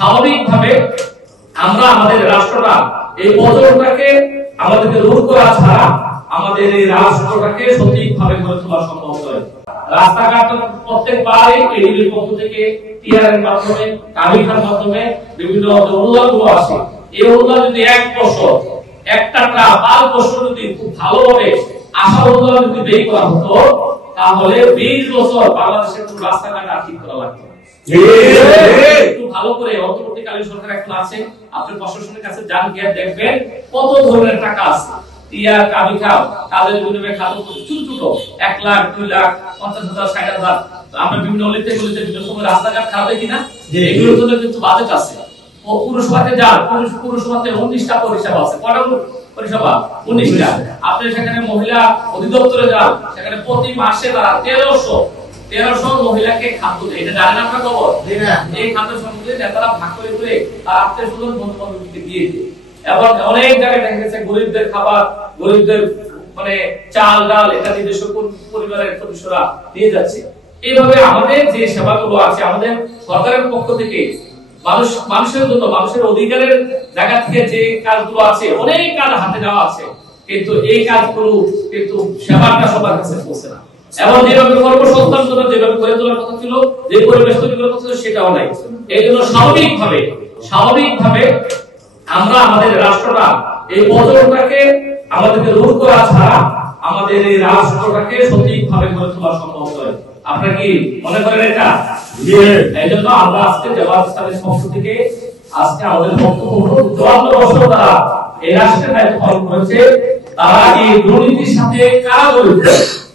স্বাভাবিকভাবে আমরা আমাদের রাষ্ট্রটা এই বদলটাকে আমাদেরকে রোধ করা ছাড়া আমাদের এই রাষ্ট্রটাকে সঠিকভাবে গড়ে তোলা সম্ভব নয়। রাস্তাঘাট প্রত্যেকবারই এডিবির পক্ষ থেকে টিআরের মাধ্যমে, কামিখার মাধ্যমে বিভিন্ন অনুদানগুলো আসে। এই অনুদান যদি 1 বছর একটা 5 বছর যদি খুব ভালোভাবে আশা অনুদান যদি ব্যয় করা হতো, তাহলে 20 বছর বাংলাদেশের কোন রাস্তাঘাট ঠিক করা লাগতো। একটু ভালো করে অন্তর্বর্তীকালীন সরকার এখন আছে, আপনি প্রশাসনের কাছে যান, গিয়ে দেখবেন কত ধরনের টাকা আছে। টিআর, কামিখা, কাজের বিনিময়ে খাত ছোট ছোট 1 লাখ, 2 লাখ, 50,000, 60,000। আমরা বিভিন্ন অলিতে গলিতে বিভিন্ন সময় রাস্তাঘাট খাবে কিনা, এগুলোর জন্য কিন্তু বাজেট আছে। পুরসভাতে যান, পুরসভাতে 19টা পরিষেবা আছে। কয়টা পরিষেবা? 19টা। আপনি সেখানে মহিলা অধিদপ্তরে যান, সেখানে প্রতি মাসে তারা 1300 মহিলাকে খাদ্য দেয়। এটা জানেন আপনারা খবর? এই খাদ্য সম্পদে নেতারা ভাগ করে করে তার আত্মীয়-স্বজন, বন্ধু-বান্ধবকে দিয়ে দেয়। এবং অনেক জায়গায় দেখা গেছে গরিবদের খাবার, গরিবদের মানে চাল ডাল এটা নিজস্ব পরিবারের সদস্যরা দিয়ে যাচ্ছে। এইভাবে আমাদের যে সেবাগুলো আছে, আমাদের সরকারের পক্ষ থেকে মানুষের জন্য, মানুষের অধিকারের জায়গা থেকে যে কাজগুলো আছে, অনেক কাজ হাতে নেওয়া আছে, কিন্তু এই কাজগুলো কিন্তু সেবাটা সবার কাছে পৌঁছে না। এবং যেভাবে কর্মসংস্থান জন্য যেভাবে করে তোলার কথা ছিল, যে পরিবেশ তৈরি করার কথা ছিল, সেটাও নাই। এই জন্য স্বাভাবিকভাবে আমরা আমাদের রাষ্ট্রটা এই বদলটাকে আমাদেরকে রোধ করা ছাড়া আমাদের এই রাষ্ট্রটাকে সঠিকভাবে গড়ে তোলা সম্ভব নয়। আপনারা কি মনে করেন এটা? এই জন্য আমরা আজকে জামাত ইসলামের পক্ষ থেকে আজকে আমাদের বক্তব্য হলো, 54 বছর তারা এই রাষ্ট্রের দায়িত্ব পালন করেছে, তারা এই দুর্নীতির সাথে কারা জড়িত?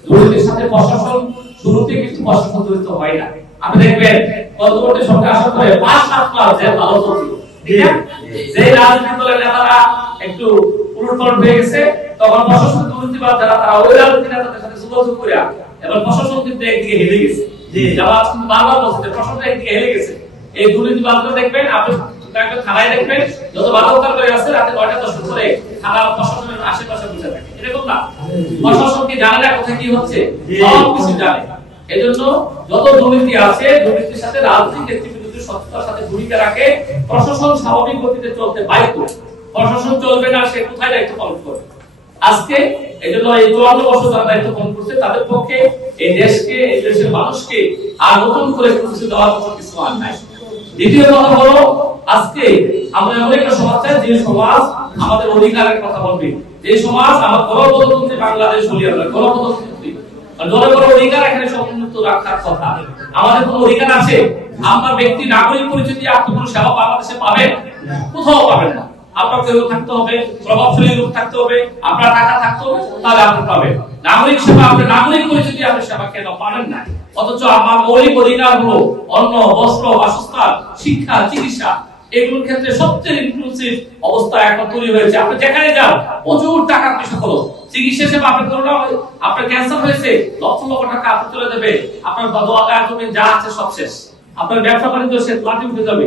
দুর্নীতির সাথে প্রশাসন শুরুতে কিন্তু প্রশাসন জড়িত হয় না। আপনি দেখবেন পরবর্তী সরকার আসার পরে 5-7 মাস যে ভালো চলছিল, ঠিক আছে, যে রাজনৈতিক দলের নেতারা একটু উলটপালট হয়ে গেছে, তখন প্রশাসন দুর্নীতিবাদ যারা তারা ওই রাজনৈতিক নেতাদের সাথে যোগাযোগ করে, এবং প্রশাসন কিন্তু একদিকে হেলে গেছে। জামাত কিন্তু বারবার বলছে প্রশাসন একদিকে হেলে গেছে। এই দুর্নীতিবাদরা দেখবেন, আপনি থানায় দেখবেন যত বাধকতার করে আছে, রাতে 9টা-10টা করে থানা প্রশাসনের আশেপাশে বসে থাকে। এরকম না, প্রশাসন কি জানে না কোথায় কি হচ্ছে? সব কিছু জানে। এজন্য যত দুর্নীতি আছে, দুর্নীতির সাথে রাজনৈতিক নেতৃত্ব সত্যতার সাথে ভূমিকা রাখে, প্রশাসন স্বাভাবিক গতিতে চলতে বাধ্য। প্রশাসন চলবে না, সে কোথায় দায়িত্ব পালন করবে? আজকে এজন্য এই 54 বছর যারা দায়িত্ব পালন করছে, তাদের পক্ষে এই দেশকে, এই দেশের মানুষকে আর নতুন করে কিছু দেওয়ার মতো কিছু আর নাই। দ্বিতীয় কথা হলো, আজকে আমরা এমন একটা সমাজ চাই যে সমাজ আমাদের অধিকারের কথা বলবে, যে সমাজ আমার গণতন্ত্রী বাংলাদেশ বলি, আমরা গণতন্ত্রী জনগণের অধিকার এখানে সমুন্নত রাখার কথা। আমাদের কোনো অধিকার আছে? আপনার ব্যক্তি নাগরিক পরিচয় দিয়ে আপনি কোনো সেবা বাংলাদেশে পাবেন? কোথাও পাবেন না। আপনার কেউ থাকতে হবে, প্রভাবশালী লোক থাকতে হবে, আপনার টাকা থাকতে হবে, তাহলে আপনি পাবেন নাগরিক সেবা। আপনি নাগরিক পরিচয় দিয়ে আপনি সেবা কেন পাবেন না? অথচ আমার মৌলিক অধিকার হলো অন্ন, বস্ত্র, বাসস্থান, শিক্ষা, চিকিৎসা। এগুলোর ক্ষেত্রে সবচেয়ে ইনক্লুসিভ অবস্থা এখন তৈরি হয়েছে। আপনি যেখানে যান প্রচুর টাকা পয়সা খরচ। চিকিৎসা সেবা, আপনি করোনা, আপনার ক্যান্সার হয়েছে, লক্ষ লক্ষ টাকা আপনি চলে যাবে, আপনার বাবা যা আছে সব শেষ, আপনার ব্যবসা বাণিজ্য শেষ, লাঠি উঠে যাবে।